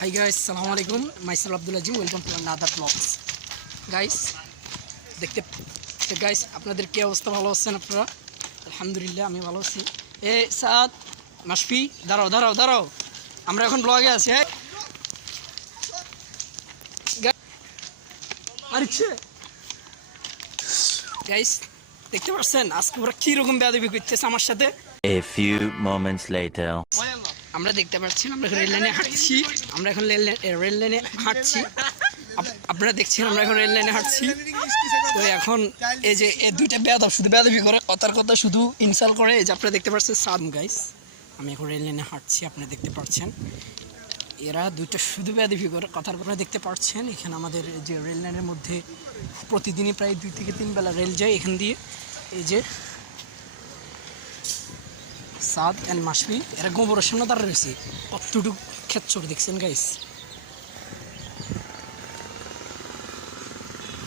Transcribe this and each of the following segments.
Hi guys, Assalamu alaikum. Myself Abdul Azim. Welcome to another vlogs. Guys, দেখতে guys আপনাদের কি অবস্থা, ভালো আছেন আপনারা? আলহামদুলিল্লাহ আমি ভালো আছি। সাদ মাশফি দাঁড়াও আমরা এখন ব্লগে আছি। গাইস দেখতে পাচ্ছেন আজকে ওরা কি রকম বেয়াদবি করতেছে আমার সাথে। A few moments later. আমরা দেখতে পাচ্ছেন আমরা এখন রেল লাইনে হাঁটছি। আপনারা দেখছেন আমরা এখন রেল লাইনে হাঁটছি। তো এখন এই যে এই দুইটা বেয়াদব শুধু বেয়াদবি করে, কথার কথা শুধু ইনসাল্ট করে। এই যে আপনারা দেখতে পাচ্ছেন সাদ গাইস, আমি এখন রেল লাইনে হাঁটছি, আপনারা দেখতে পাচ্ছেন এরা দুইটা শুধু বেয়াদবি করে, কথার কথা দেখতে পাচ্ছেন। এখানে আমাদের যে রেল লাইনের মধ্যে প্রতিদিনই প্রায় 2 থেকে 3 বেলা রেল যায় এখান দিয়ে। এই যে সাদ অ্যান্ড মাশফি এরা গোবরের সামনে দাঁড়িয়ে রয়েছে, কতটুকু খেচ্ছর দেখছেন গাইস।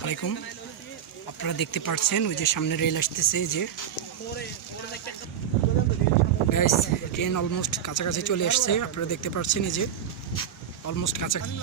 আলাইকুম, আপনারা দেখতে পাচ্ছেন ওই যে সামনে রেল আসতেছে। যে গাইস ট্রেন অলমোস্ট কাছাকাছি চলে আসছে, আপনারা দেখতে পাচ্ছেন এই যে অলমোস্ট কাছাকাছি।